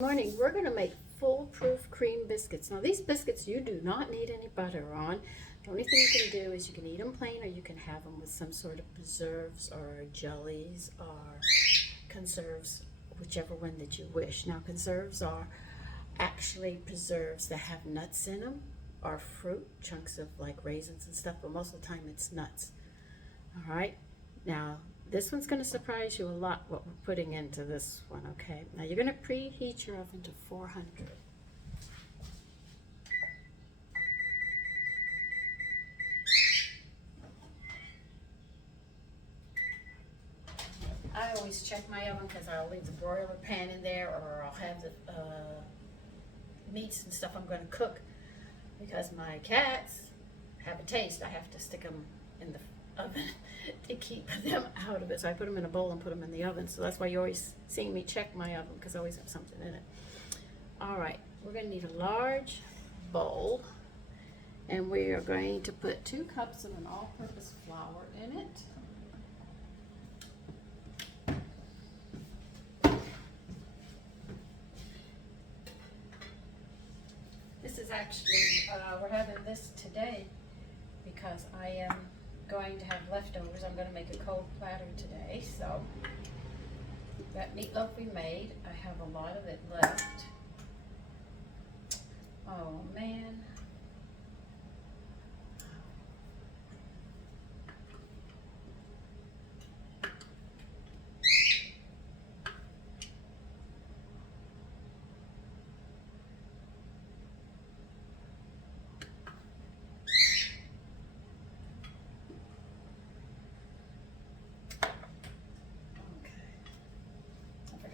Morning, we're going to make foolproof cream biscuits. Now these biscuits you do not need any butter on. The only thing you can do is you can eat them plain, or you can have them with some sort of preserves or jellies or conserves, whichever one that you wish. Now conserves are actually preserves that have nuts in them or fruit, chunks of like raisins and stuff, but most of the time it's nuts. All right, now this one's going to surprise you a lot what we're putting into this one, okay? Now you're going to preheat your oven to 400. I always check my oven because I'll leave the broiler pan in there, or I'll have the meats and stuff I'm going to cook, because my cats have a taste. I have to stick them in the oven to keep them out of it. So I put them in a bowl and put them in the oven. So that's why you always see me check my oven, because I always have something in it. All right, we're going to need a large bowl, and we are going to put 2 cups of an all-purpose flour in it. This is actually, we're having this today because I am going to have leftovers. I'm going to make a cold platter today. So that meatloaf we made, I have a lot of it left. Oh man.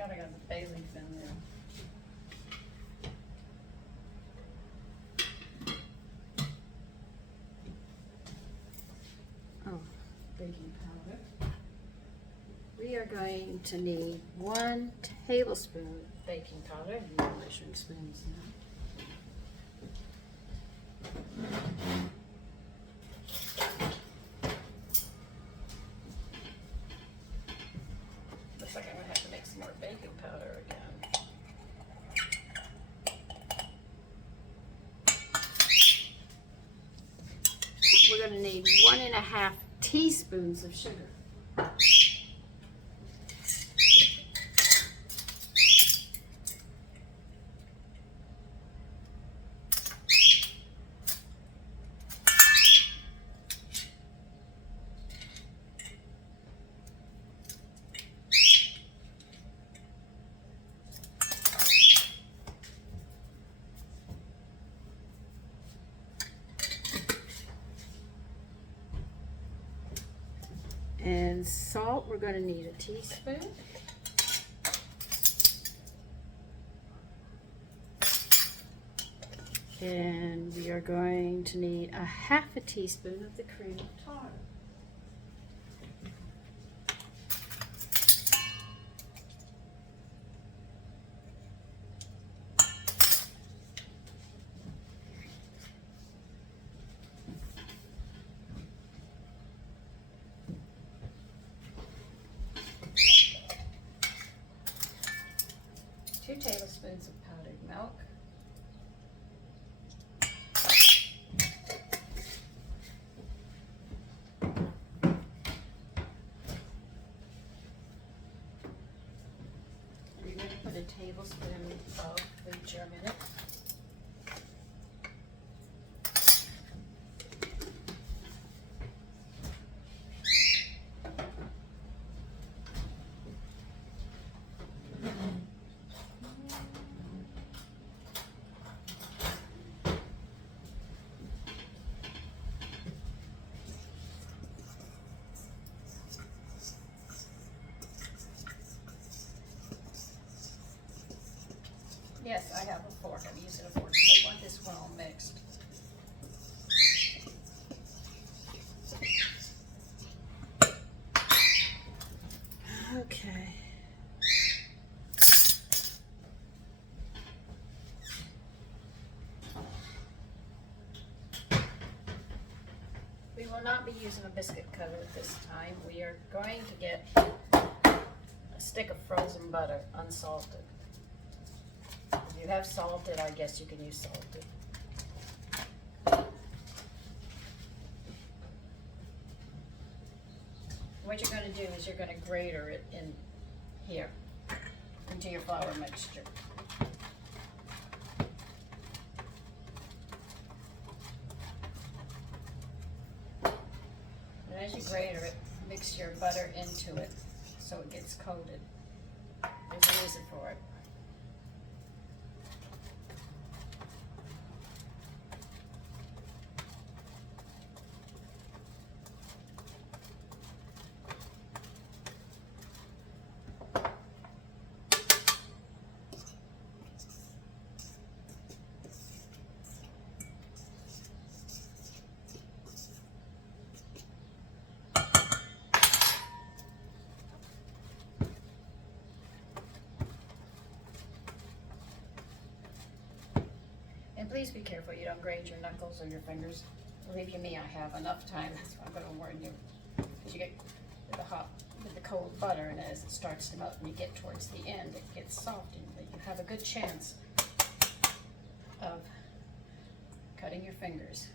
I got the bay leaf in there. Oh, baking powder. We are going to need 1 tablespoon of baking powder. No measuring spoons now. Looks like I'm going to have to make some more baking powder again. We're going to need 1.5 teaspoons of sugar. And salt, we're going to need a teaspoon. And we are going to need 1/2 teaspoon of the cream of tartar. Two tablespoons of powdered milk. You're going to put a tablespoon of the German. Yes, I have a fork. I'm using a fork. I want this one all mixed. Okay. We will not be using a biscuit cutter this time. We are going to get a stick of frozen butter, unsalted. you have salted, I guess you can use salted. What you're going to do is you're going to grater it in here into your flour mixture. And as you grater it, mix your butter into it so it gets coated. There's a reason for it. And please be careful you don't grate your knuckles or your fingers. Believe you me, I have enough time. That's why I'm going to warn you. Because you get with the cold butter, and as it starts to melt and you get towards the end, it gets soft, and you have a good chance of cutting your fingers.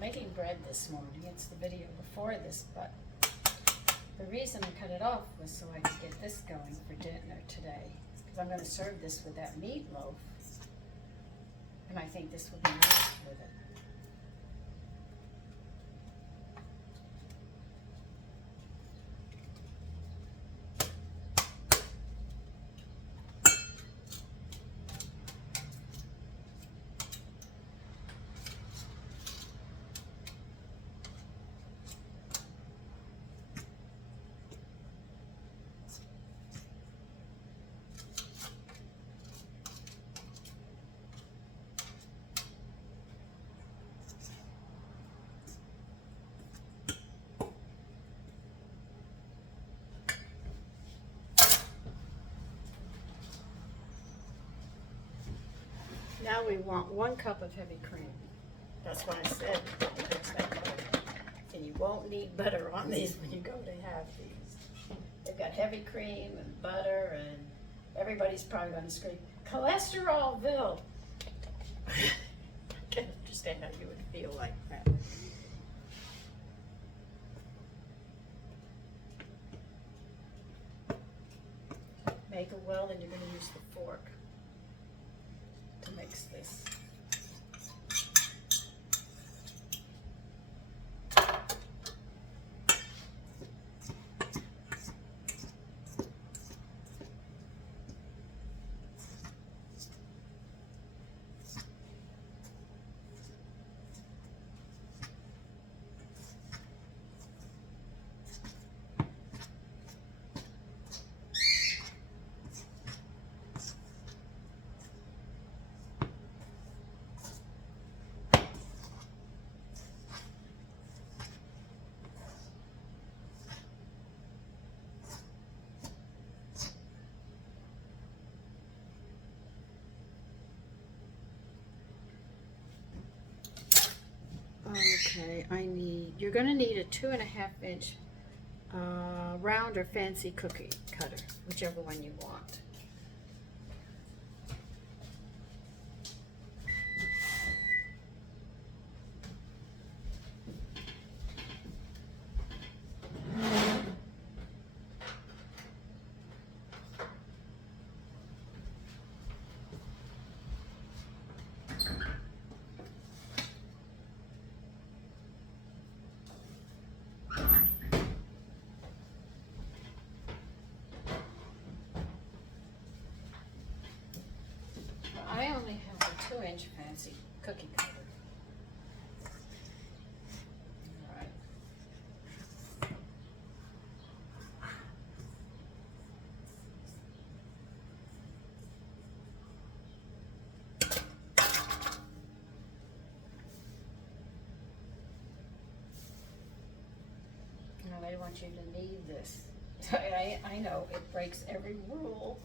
Making bread this morning. It's the video before this, but the reason I cut it off was so I could get this going for dinner today, because I'm going to serve this with that meatloaf, and I think this would be nice with it. Now we want 1 cup of heavy cream. That's why I said there's that butter. And you won't need butter on these when you go to have these. They've got heavy cream and butter, and everybody's probably going to scream, "Cholesterolville!" I can't understand how you would feel like that. Make a well, and you're going to use the fork to mix this. Okay, you're going to need a 2.5-inch round or fancy cookie cutter, whichever one you want. fancy cookie cutter. All right. Now I want you to knead this. I know it breaks every rule.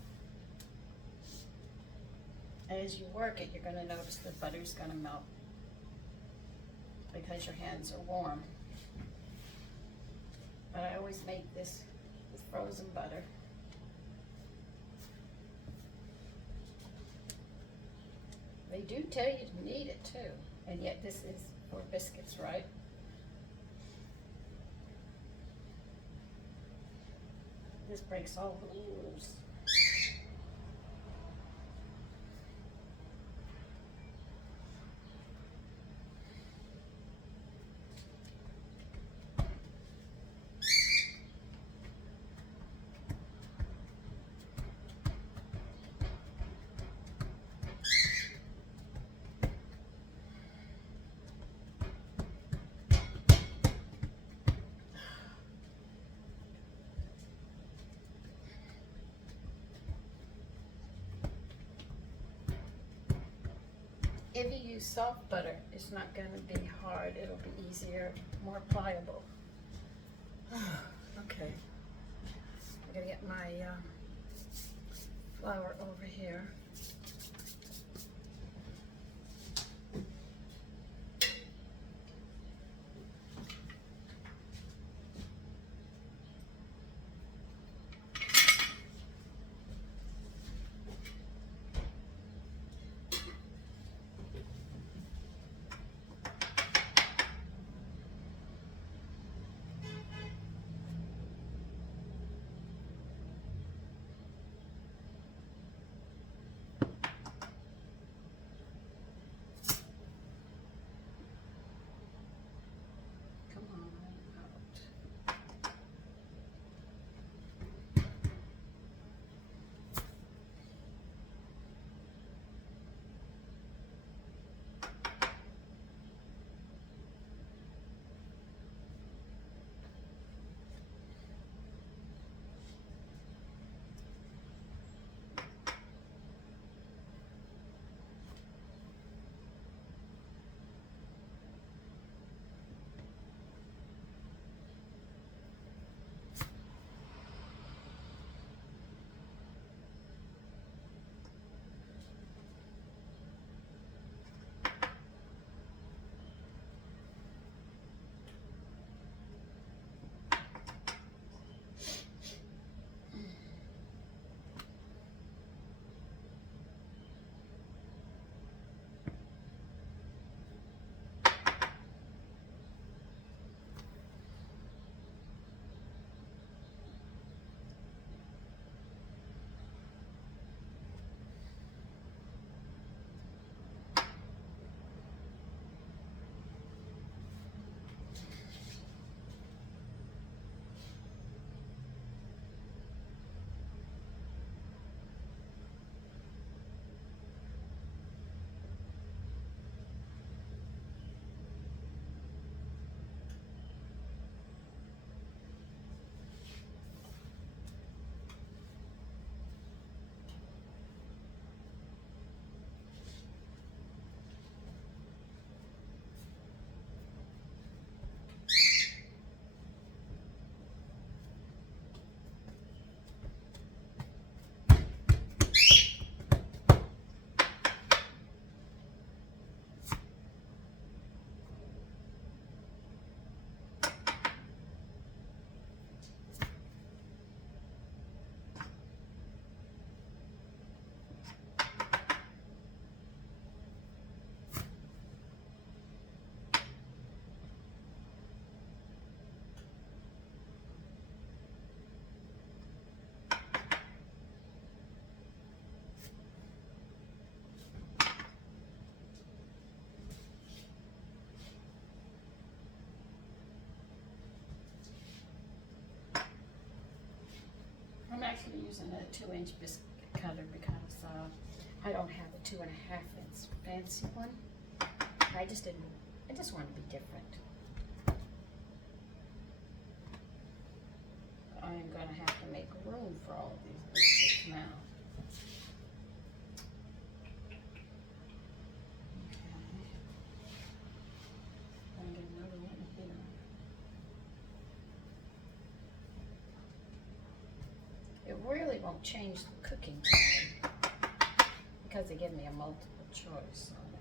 As you work it, you're going to notice the butter's going to melt because your hands are warm. But I always make this with frozen butter. They do tell you to knead it too, and yet this is for biscuits, right? This breaks all the rules. If you use soft butter, it's not going to be hard. It'll be easier, more pliable. Okay. I'm going to get my flour over here. I'm actually using a 2-inch biscuit cutter because I don't have a 2.5 inch fancy one. I just wanted to be different. I'm gonna have to make room for all of these biscuits now. It really won't change the cooking time because they give me a multiple choice on it.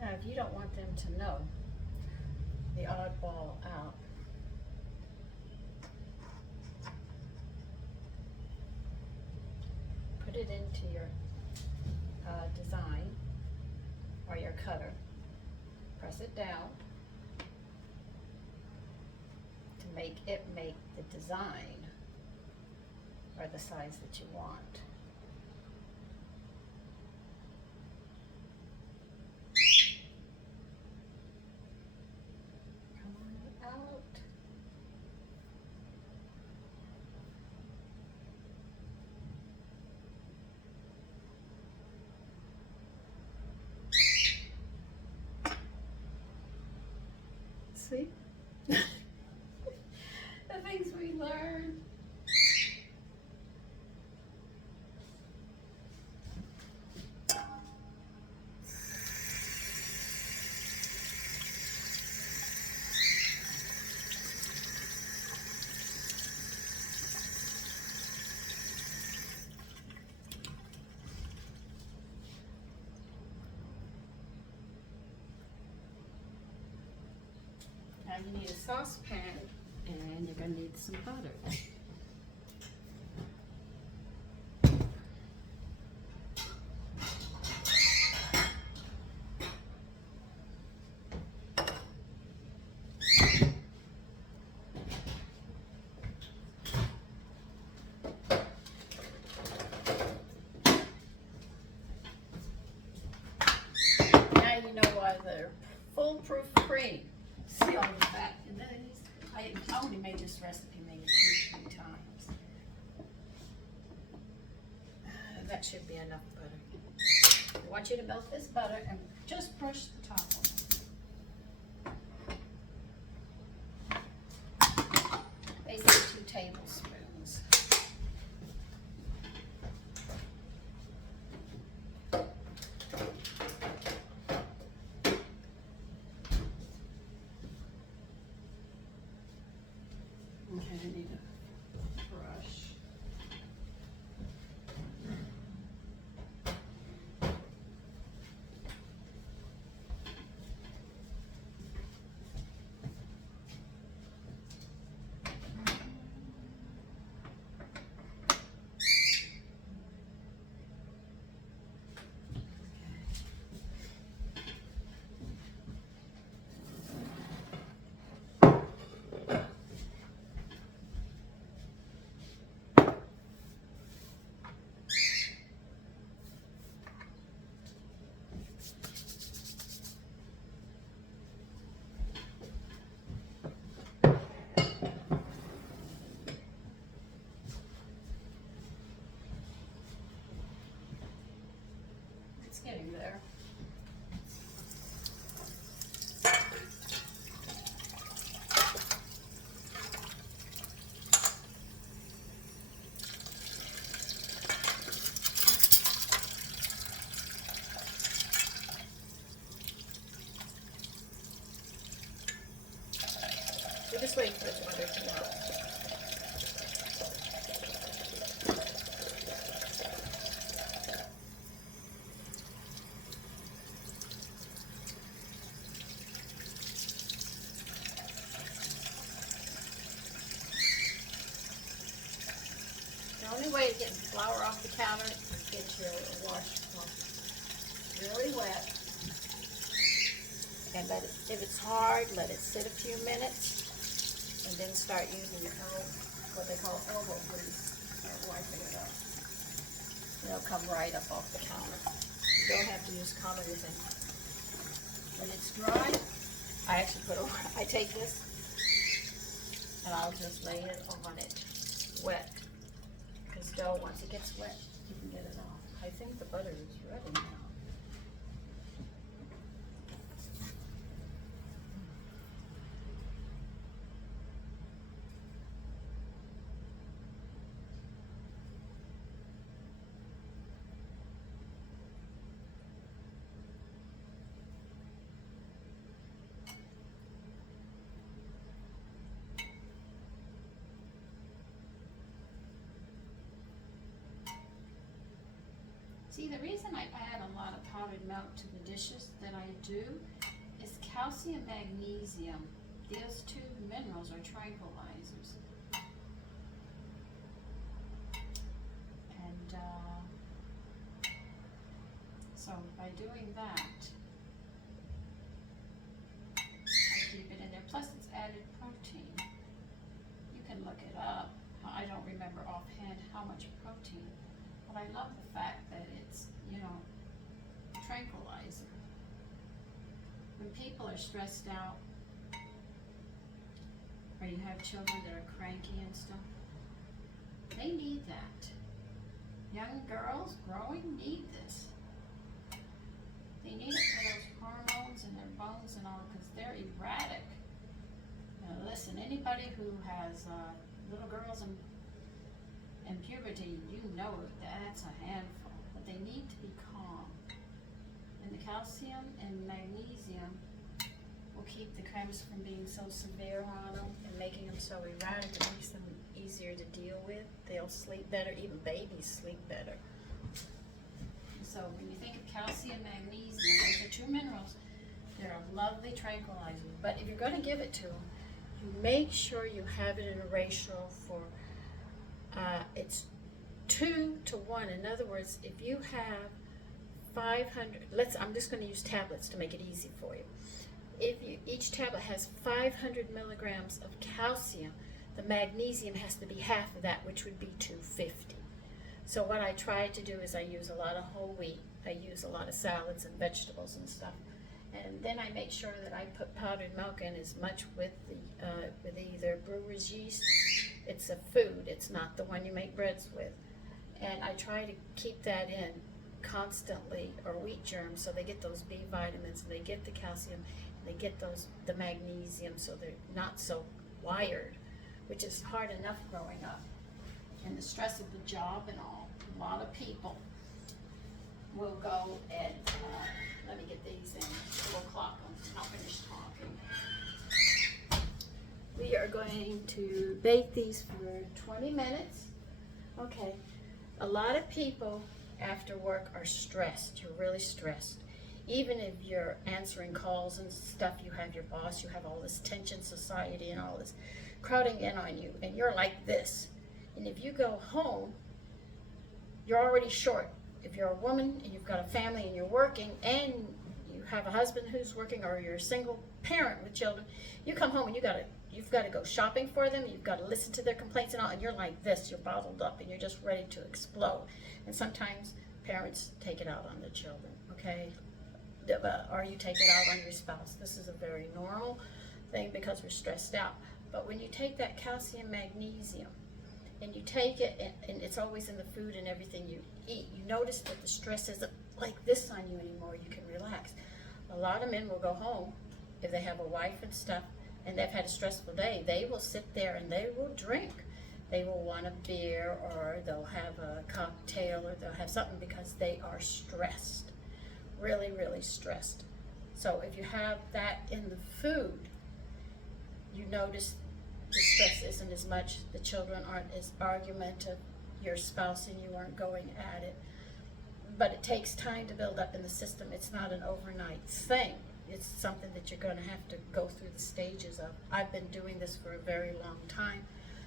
Now, if you don't want them to know the oddball out, put it into your design or your cutter, press it down to make the design or the size that you want. See? The things we learn. Now you need a saucepan and you're going to need some butter. Now you know why they're foolproof cream. See all the fat in these? I only made this recipe maybe 2-3 times. That should be enough butter. I want you to melt this butter and just brush the top on it. Basically 2 tablespoons. Okay, I need a brush. It's getting there. We're just waiting for the butter to melt. The only way to get flour off the counter is get your washcloth really wet. And let it, if it's hard, let it sit a few minutes. and then start using your what they call elbow grease, start wiping it up. It'll come right up off the counter. You don't have to use common anything. When it's dry, I actually I take this and I'll just lay it on it wet. Because dough, once it gets wet, you can get it off. I think the butter is ready now. See, the reason I add a lot of powdered milk to the dishes that I do is calcium, magnesium. Those two minerals are tranquilizers. And so by doing that, I keep it in there. Plus it's added protein. You can look it up. I don't remember offhand how much protein. But I love the fact that it's, you know, tranquilizer. When people are stressed out, or you have children that are cranky and stuff, they need that. Young girls growing need this. They need it for those hormones and their bones and all, because they're erratic. Now listen, anybody who has little girls in puberty, you know that's a handful, but they need to be calm. And the calcium and magnesium will keep the cramps from being so severe on them and making them so erratic. It makes them easier to deal with. They'll sleep better, even babies sleep better. So when you think of calcium, magnesium, those are two minerals. They're a lovely tranquilizer. But if you're going to give it to them, you make sure you have it in a ratio for it's 2 to 1. In other words, if you have 500, I'm just going to use tablets to make it easy for you. If each tablet has 500 milligrams of calcium, the magnesium has to be half of that, which would be 250. So what I try to do is I use a lot of whole wheat. I use a lot of salads and vegetables and stuff. And then I make sure that I put powdered milk in as much with either brewer's yeast. It's a food, it's not the one you make breads with. And I try to keep that in constantly, or wheat germs, so they get those B vitamins, and they get the calcium, and they get the magnesium, so they're not so wired, which is hard enough growing up. And the stress of the job and all, a lot of people will go and, let me get these in, we'll clock them, and I'll finish talking. We are going to bake these for 20 minutes. Okay, a lot of people after work are stressed. You're really stressed. Even if you're answering calls and stuff, you have your boss, you have all this tension, society and all this crowding in on you, and you're like this. And if you go home, you're already short. If you're a woman and you've got a family and you're working and you have a husband who's working, or you're a single parent with children, you come home and you've got to go shopping for them, you've got to listen to their complaints and all, and you're like this, you're bottled up and you're just ready to explode. And sometimes parents take it out on their children, okay? Or you take it out on your spouse. This is a very normal thing because we're stressed out. But when you take that calcium, magnesium, and you take it, and it's always in the food and everything you eat, you notice that the stress isn't like this on you anymore. You can relax. A lot of men will go home, if they have a wife and stuff, and they've had a stressful day, they will sit there and they will drink. They will want a beer, or they'll have a cocktail, or they'll have something because they are stressed. Really, really stressed. So if you have that in the food, you notice the stress isn't as much, the children aren't as argumentative, your spouse and you aren't going at it. But it takes time to build up in the system. It's not an overnight thing. It's something that you're going to have to go through the stages of. I've been doing this for a very long time,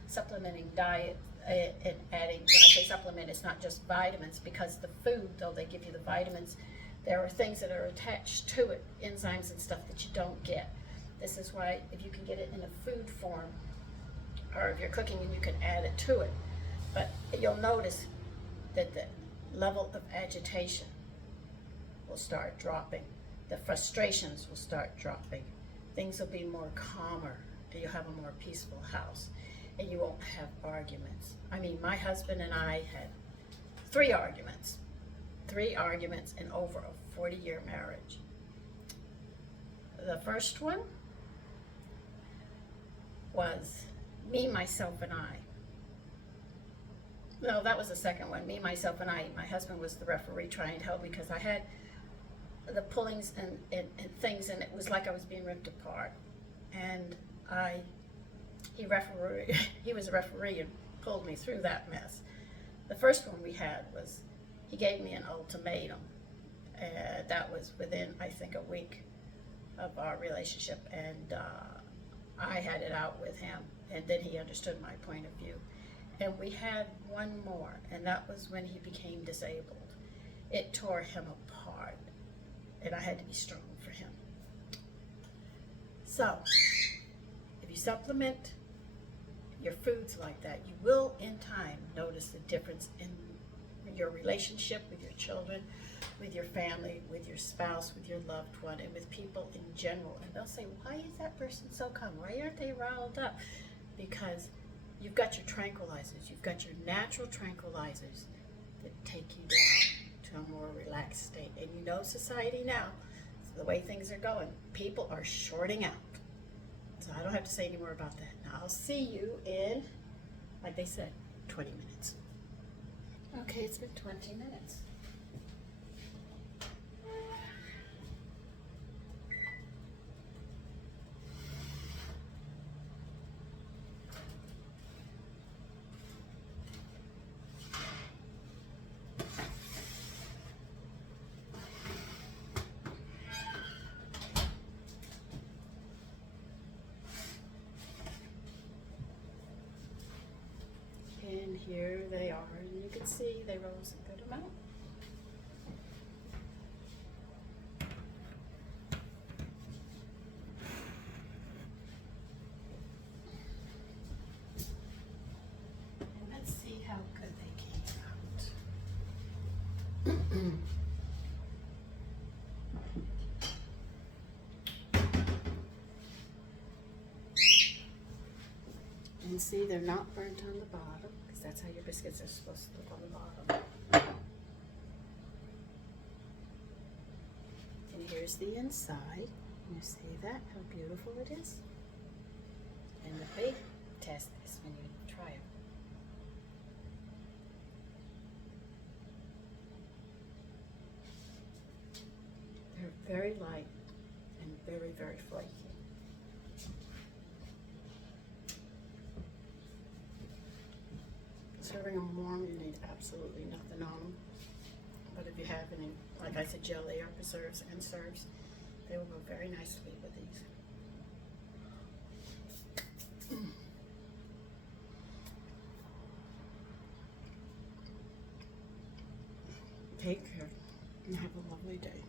supplementing diet and adding, when I say supplement, it's not just vitamins, because the food, though they give you the vitamins, there are things that are attached to it, enzymes and stuff that you don't get. This is why if you can get it in a food form, or if you're cooking and you can add it to it. But you'll notice that the level of agitation will start dropping. The frustrations will start dropping. Things will be more calmer, and you'll have a more peaceful house, and you won't have arguments. I mean, my husband and I had 3 arguments in over a 40-year marriage. The first one was me, myself, and I. No, that was the second one. Me, myself, and I. My husband was the referee trying to help me because I had the pullings and things, and it was like I was being ripped apart. And he was a referee and pulled me through that mess. The first one we had was he gave me an ultimatum. That was within, I think, a week of our relationship, and I had it out with him, and then he understood my point of view. And we had one more, and that was when he became disabled. It tore him apart, and I had to be strong for him. So, if you supplement your foods like that, you will, in time, notice the difference in your relationship with your children, with your family, with your spouse, with your loved one, and with people in general. And they'll say, why is that person so calm? Why aren't they riled up? Because you've got your tranquilizers. You've got your natural tranquilizers that take you down to a more relaxed state. And you know society now, the way things are going, people are shorting out. So I don't have to say any more about that. Now I'll see you in, like they said, 20 minutes. Okay, it's been 20 minutes. And here they are, and you can see they rose a good amount. And let's see how good they came out. And see, they're not burnt on the bottom, because that's how your biscuits are supposed to look on the bottom. And here's the inside. You see that? How beautiful it is? And the big test is when you try them. They're very light and very, very flaky. Serving them warm, you need absolutely nothing on them. But if you have any, like I said, jelly or preserves and serves, they will go very nicely with these. Take care and have a lovely day.